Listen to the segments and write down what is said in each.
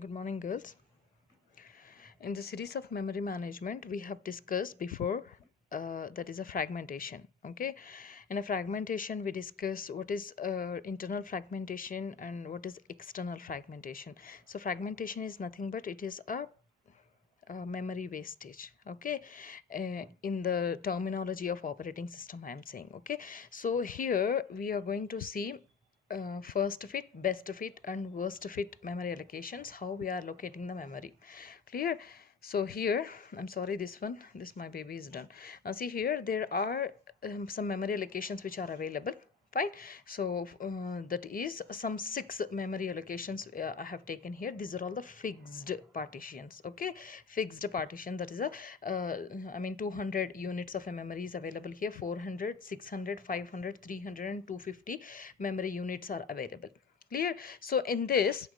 Good morning, girls. In the series of memory management, we have discussed before that is a fragmentation. Okay, in a fragmentation, we discuss what is internal fragmentation and what is external fragmentation. So, fragmentation is nothing but it is a memory wastage. Okay, in the terminology of operating system, I am saying. Okay, so here we are going to see first fit, best fit, and worst fit memory allocations, how we are allocating the memory. Clear? So here, I'm sorry, this my baby is done. Now see here, there are some memory allocations which are available. Fine. So that is some 6 memory allocations I have taken here. These are all the fixed partitions. Okay, fixed partition, that is a I mean 200 units of a memory is available here. 400, 600, 500, 300 and 250 memory units are available. Clear? So in this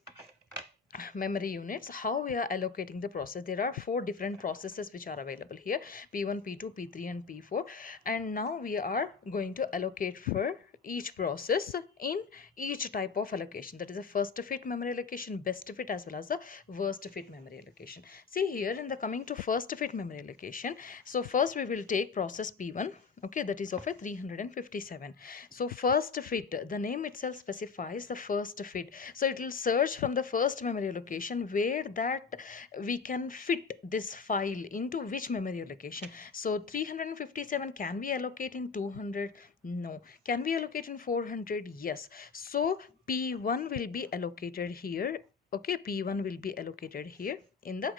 memory units, how we are allocating the process, there are 4 different processes which are available here: P1, P2, P3 and P4. And now we are going to allocate for each process in each type of allocation, that is a first fit memory allocation, best fit, as well as a worst fit memory allocation. See here, in the coming to first fit memory allocation, so first we will take process P1. Okay, that is of a 357. So first fit, the name itself specifies the first fit, so it will search from the first memory allocation where that we can fit this file into which memory allocation. So 357, can we allocate in 200? No. Can we allocate in 400? Yes. So P1 will be allocated here. Okay, P1 will be allocated here in the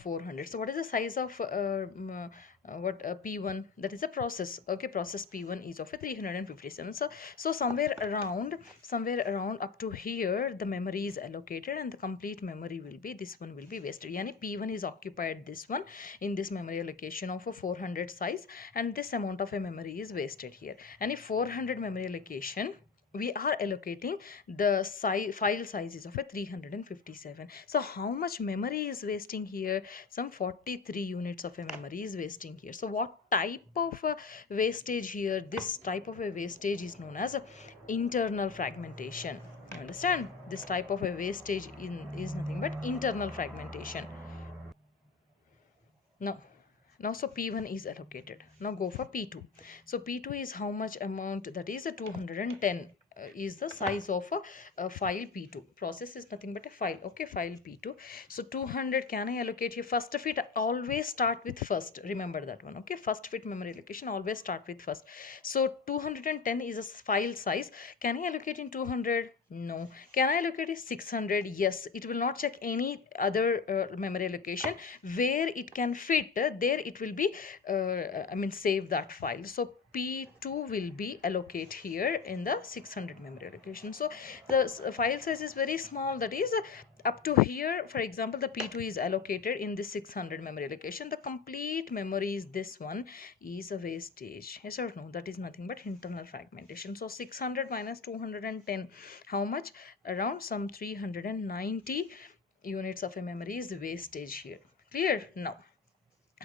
400. So what is the size of P1? That is a process. Okay, process P1 is of a 357. So somewhere around up to here the memory is allocated, and the complete memory will be, this one will be wasted. Yani P1 is occupied this one in this memory allocation of a 400 size, and this amount of a memory is wasted here. And if 400 memory allocation, we are allocating the file sizes of a 357. So how much memory is wasting here? Some 43 units of a memory is wasting here. So what type of wastage here? This type of a wastage is known as internal fragmentation. You understand? This type of a wastage is nothing but internal fragmentation. Now so P1 is allocated. Now go for P2. So P2 is how much amount? That is a 210 is the size of a file P2. Process is nothing but a file. Okay, file P2. So 200, can I allocate here? First fit always start with first. Remember that one. Okay, first fit memory allocation always start with first. So 210 is a file size. Can I allocate in 200? No. Can I allocate in 600? Yes. It will not check any other memory allocation where it can fit. There it will be save that file. So P2 will be allocate here in the 600 memory allocation. So the file size is very small, that is up to here. For example, the P2 is allocated in this 600 memory allocation. The complete memory is this one, is a wastage. Yes or no? That is nothing but internal fragmentation. So 600 minus 210, how much? Around some 390 units of a memory is wastage here. Clear?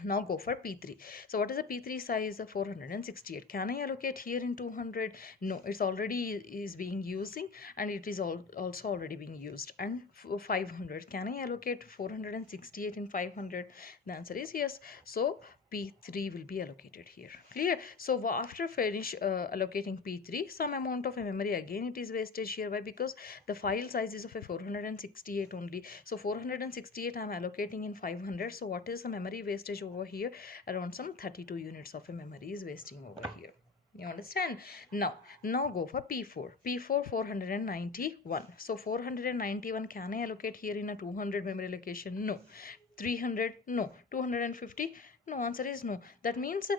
Now go for P3. So what is the P3 size? 468. Can I allocate here in 200? No, it's already is being using, and it is also already being used. And 500. Can I allocate 468 in 500? The answer is yes. So P3 will be allocated here. Clear? So after finish allocating P3, some amount of a memory, again it is wastage here. Why? Because the file size is of a 468 only. So 468 I am allocating in 500. So what is the memory wastage over here? Around some 32 units of a memory is wasting over here. You understand? Now go for P4. P4 491. So 491, can I allocate here in a 200 memory allocation? No. 300? No. 250? No. Answer is no. That means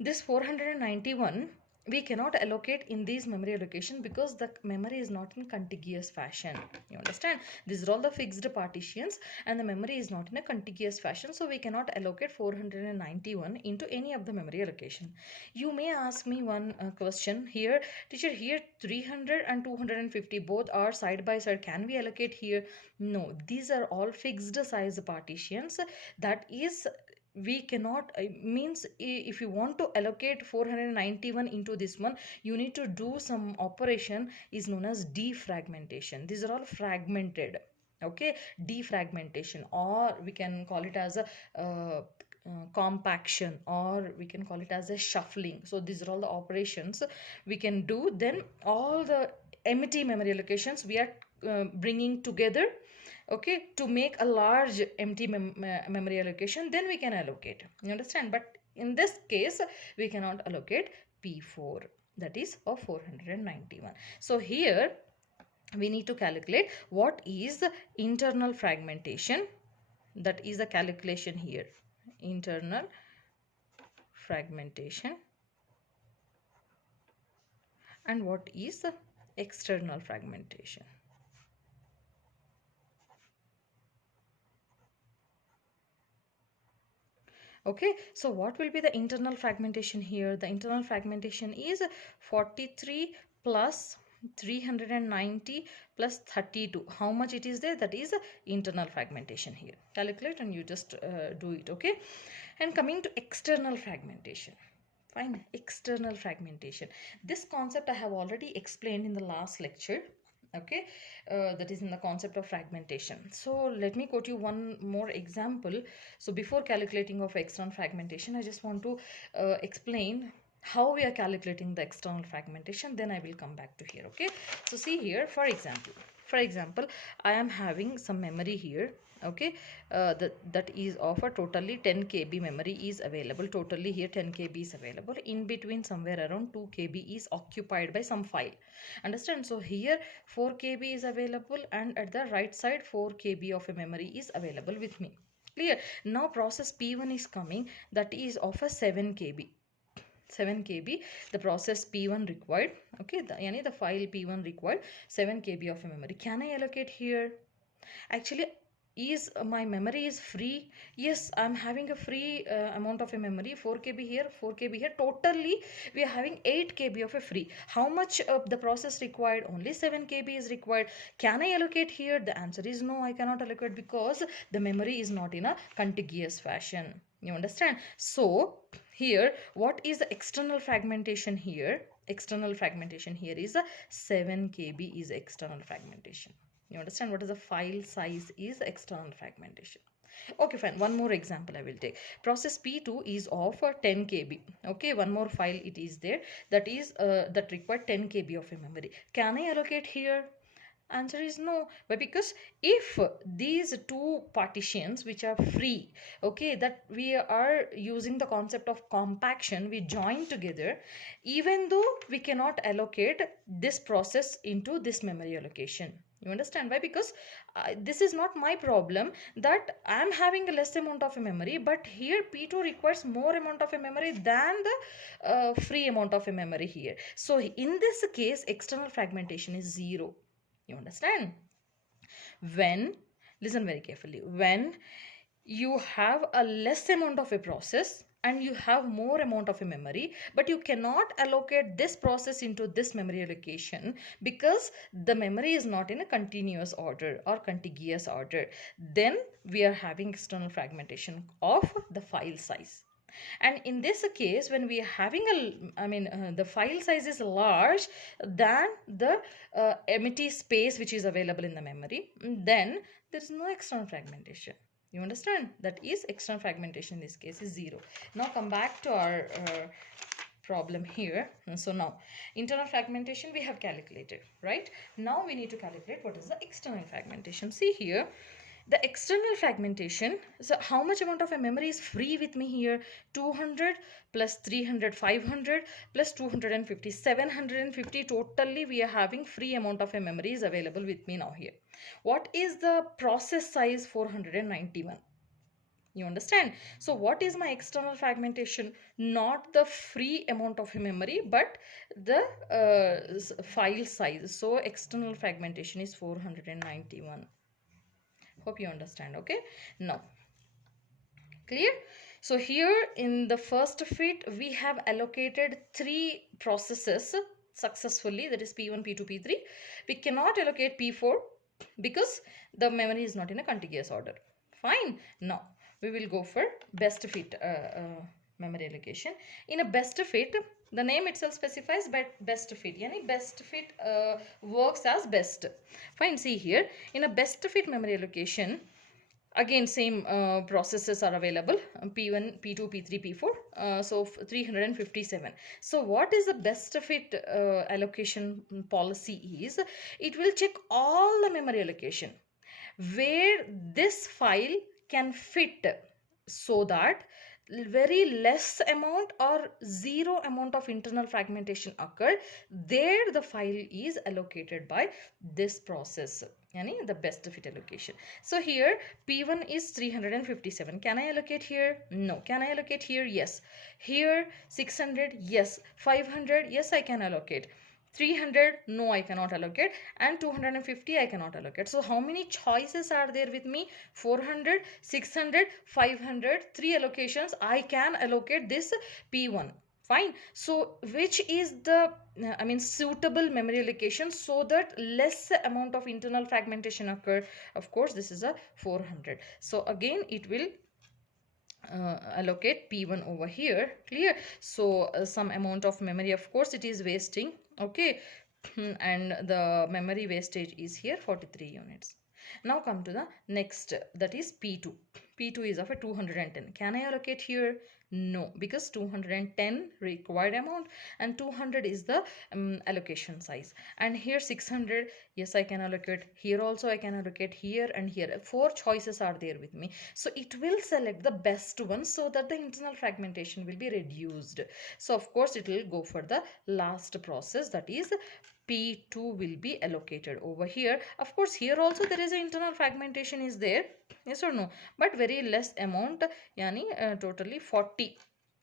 this 491 we cannot allocate in these memory allocation because the memory is not in contiguous fashion. You understand? These are all the fixed partitions and the memory is not in a contiguous fashion, so we cannot allocate 491 into any of the memory allocation. You may ask me one question here, teacher, here 300 and 250 both are side by side, can we allocate here? No, these are all fixed size partitions. That is, we cannot means if you want to allocate 491 into this one, you need to do some operation is known as defragmentation. These are all fragmented. Okay, defragmentation, or we can call it as a compaction, or we can call it as a shuffling. So these are all the operations we can do. Then all the empty memory allocations we are bringing together, okay, to make a large empty memory allocation, then we can allocate, you understand. But in this case we cannot allocate p4, that is of 491. So here we need to calculate what is the internal fragmentation. That is the calculation here, internal fragmentation, and what is the external fragmentation. Okay, so what will be the internal fragmentation here? The internal fragmentation is 43 plus 390 plus 32. How much it is there? That is internal fragmentation here. Calculate and you just do it, okay? And coming to external fragmentation. Fine, external fragmentation. This concept I have already explained in the last lecture. Okay, that is in the concept of fragmentation. So let me quote you one more example. So before calculating of external fragmentation, I just want to explain how we are calculating the external fragmentation, then I will come back to here. Okay, so see here, for example, I am having some memory here. Okay, that is of a totally 10 kb memory is available. Totally here 10 kb is available. In between somewhere around 2 kb is occupied by some file, understand. So here 4 kb is available, and at the right side 4 kb of a memory is available with me. Clear? Now process p1 is coming, that is of a 7 kb. 7 kb the process p1 required. Okay, the file p1 required 7 kb of a memory. Can I allocate here? Actually, is my memory is free? Yes, I'm having a free amount of a memory, 4 kb here, 4 kb here. Totally we are having 8 kb of a free. How much the process required? Only 7 kb is required. Can I allocate here? The answer is no, I cannot allocate, because the memory is not in a contiguous fashion, you understand. So here what is the external fragmentation here? External fragmentation here is a 7 kb is external fragmentation. You understand what is the file size is external fragmentation. Okay, fine. One more example I will take. Process P2 is of 10 kb. Okay, one more file it is there, that is that required 10 kb of a memory. Can I allocate here? Answer is no. But because if these two partitions which are free, okay, that we are using the concept of compaction, we join together, even though we cannot allocate this process into this memory allocation. You understand why? Because this is not my problem, that I am having a less amount of a memory, but here P2 requires more amount of a memory than the free amount of a memory here. So in this case external fragmentation is 0. You understand? When, listen very carefully, when you have a less amount of a process and you have more amount of a memory, but you cannot allocate this process into this memory allocation because the memory is not in a continuous order or contiguous order, then we are having external fragmentation of the file size. And in this case, when we are having the file size is large than the empty space which is available in the memory, then there is no external fragmentation. You understand? That is external fragmentation in this case is 0. Now come back to our problem here. So now internal fragmentation we have calculated, right? Now we need to calculate what is the external fragmentation. See here, the external fragmentation, so how much amount of a memory is free with me here? 200 plus 300 500 plus 250 750. Totally we are having free amount of a memory is available with me now here. What is the process size? 491. You understand? So what is my external fragmentation? Not the free amount of a memory, but the file size. So external fragmentation is 491. Hope you understand. Okay, now clear. So here in the Firstfit we have allocated 3 processes successfully, that is P1 P2 P3. We cannot allocate P4 because the memory is not in a contiguous order. Fine. Now we will go for Bestfit memory allocation. In a Bestfit The name itself specifies best fit. Yani best fit works as best. Fine. See here in a best fit memory allocation. Again, same processes are available, P1, P2, P3, P4, so 357. So what is the best fit allocation policy is, it will check all the memory allocation where this file can fit, so that very less amount or zero amount of internal fragmentation occur, there the file is allocated by this process, yani the best fit allocation. So here P1 is 357. Can I allocate here? No. Can I allocate here? Yes. Here 600? Yes. 500? Yes, I can allocate. 300? No, I cannot allocate. And 250? I cannot allocate. So how many choices are there with me? 400, 600, 500, 3 allocations. I can allocate this P1. Fine. So which is the suitable memory allocation so that less amount of internal fragmentation occur? Of course, this is a 400. So again, it will allocate P1 over here. Clear? So some amount of memory, of course, it is wasting. Okay. And the memory wastage is here 43 units. Now come to the next, that is P2. P2 is of a 210. Can I allocate here? No, because 210 required amount and 200 is the allocation size. And here 600, yes, I can allocate. Here also I can allocate, here and here. 4 choices are there with me. So it will select the best one so that the internal fragmentation will be reduced. So of course it will go for the last process, that is P2 will be allocated over here. Of course, here also there is an internal fragmentation is there. Yes or no? But very less amount, yani totally 40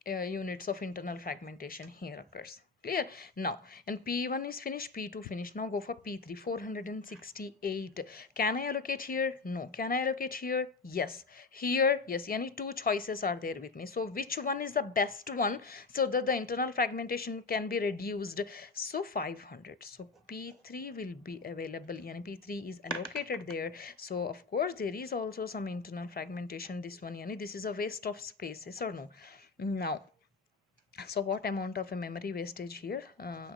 units of internal fragmentation here occurs. Clear? Now, and P1 is finished, P2 finished. Now go for P3, 468. Can I allocate here? No. Can I allocate here? Yes. Here, yes. Yani 2 choices are there with me. So which one is the best one so that the internal fragmentation can be reduced? So 500. So P3 will be available. Yani P3 is allocated there. So of course there is also some internal fragmentation. This one, yani this is a waste of space. Yes or no? Now, so what amount of a memory wastage here?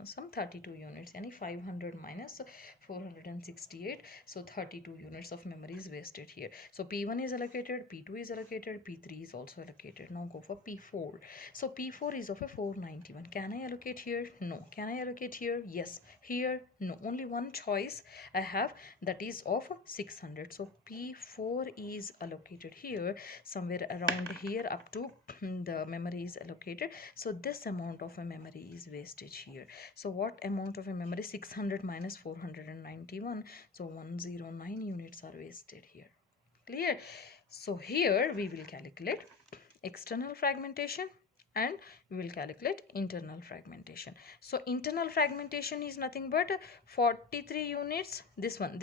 Some 32 units, yani 500 minus 468, so 32 units of memory is wasted here. So P1 is allocated, P2 is allocated, P3 is also allocated. Now go for P4. So P4 is of a 491. Can I allocate here? No. Can I allocate here? Yes. Here? No. Only one choice I have, that is of 600. So P4 is allocated here, somewhere around here up to the memory is allocated. So this amount of a memory is wastage here. So what amount of a memory? 600 minus 491. So 109 units are wasted here. Clear? So here we will calculate external fragmentation and we will calculate internal fragmentation. So internal fragmentation is nothing but 43 units, this one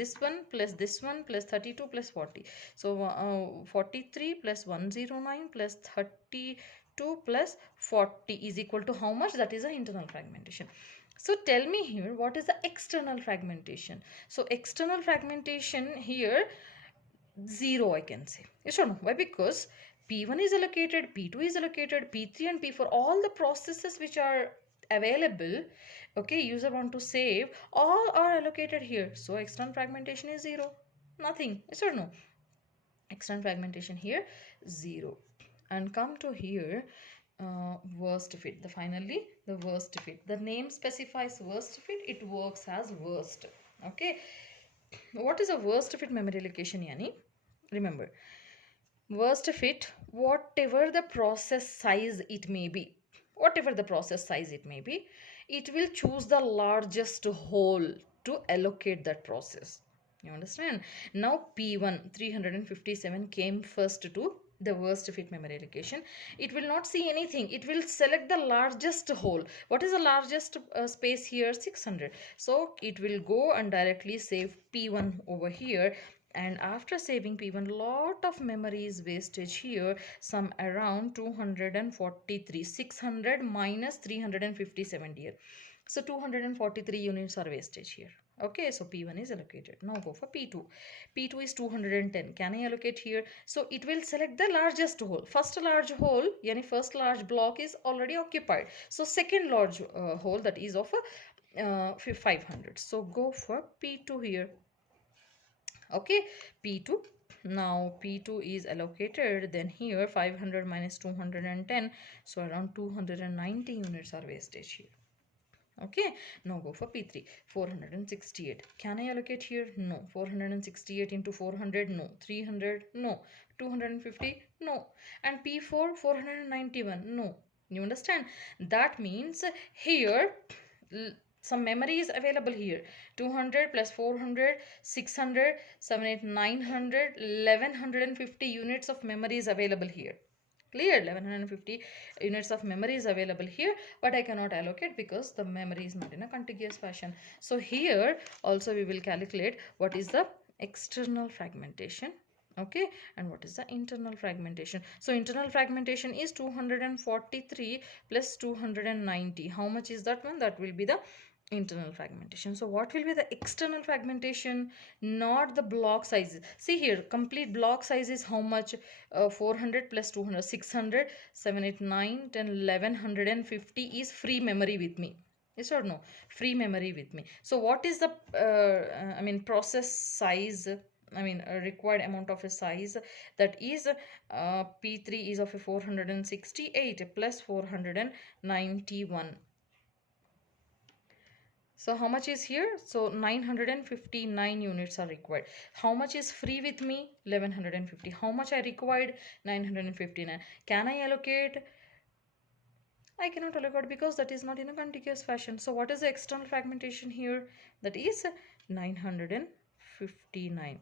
plus this one plus 32 plus 40. So 43 plus 109 plus 32 plus 40 is equal to how much? That is the internal fragmentation. So tell me here, what is the external fragmentation? So external fragmentation here, 0 I can say. Yes or no? Why? Because P1 is allocated, P2 is allocated, P3 and P4, all the processes which are available, okay, user want to save, all are allocated here. So external fragmentation is 0. Nothing. Yes or no? External fragmentation here, 0. And come to here, worst fit. Finally, the worst fit. The name specifies worst fit. It works as worst. Okay. What is a worst fit memory allocation, yani? Remember, worst fit, whatever the process size it may be, it will choose the largest whole to allocate that process. You understand? Now P1 357 came first to the worst fit memory allocation. It will not see anything. It will select the largest whole. What is the largest space here? 600. So it will go and directly save P1 over here. And after saving P1, lot of memory is wastage here, some around 243. 600 minus 357 here. So 243 units are wastage here. Okay, so P1 is allocated. Now go for P2. P2 is 210. Can I allocate here? So it will select the largest hole. First large hole, yani first large block is already occupied. So second large hole, that is of 500. So go for P2 here. Okay, P2. Now P2 is allocated. Then here 500 minus 210. So around 290 units are wastage here. Okay, now go for P3. 468. Can I allocate here? No. 468 into 400? No. 300? No. 250? No. And P4? 491? No. You understand? That means here some memory is available here. 200 plus 400, 600, 700, 900, 1150 units of memory is available here. Clear? 1150 units of memory is available here, but I cannot allocate because the memory is not in a contiguous fashion. So here also we will calculate what is the external fragmentation, okay, and what is the internal fragmentation. So internal fragmentation is 243 plus 290. How much is that one? That will be the internal fragmentation. So what will be the external fragmentation? Not the block sizes. See here, complete block size is how much? 400 plus 200, 600, 7, 8, 9, 10, 1150 is free memory with me. Yes or no? Free memory with me. So what is the process size? Required amount of a size, that is P3 is of a 468 plus 491. So how much is here? So 959 units are required. How much is free with me? 1150. How much I required? 959. Can I allocate? I cannot allocate because that is not in a contiguous fashion. So what is the external fragmentation here? That is 959.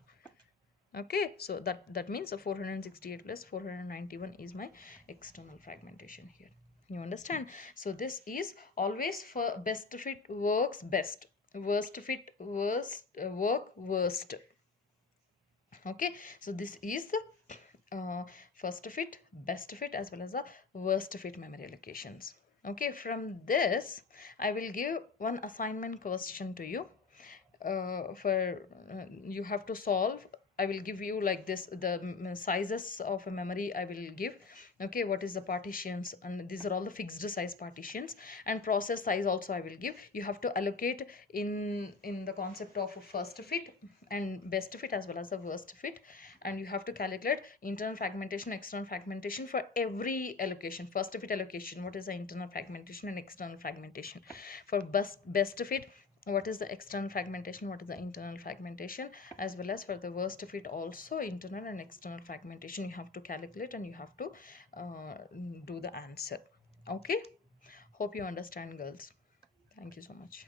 Okay, so that means 468 plus 491 is my external fragmentation here. You understand? So this is always for best fit works best, worst fit worst, work worst. Okay, so this is the first fit, best fit, as well as the worst fit memory allocations. Okay, from this I will give one assignment question to you. For you have to solve. I will give you like this, the sizes of a memory I will give. Okay, what is the partitions, and these are all the fixed size partitions, and process size also I will give. You have to allocate in the concept of first fit and best fit as well as the worst fit, and you have to calculate internal fragmentation, external fragmentation for every allocation. First fit allocation, what is the internal fragmentation and external fragmentation? For best fit, what is the external fragmentation, what is the internal fragmentation, as well as for the worst fit also internal and external fragmentation you have to calculate, and you have to do the answer. Okay, hope you understand, girls. Thank you so much.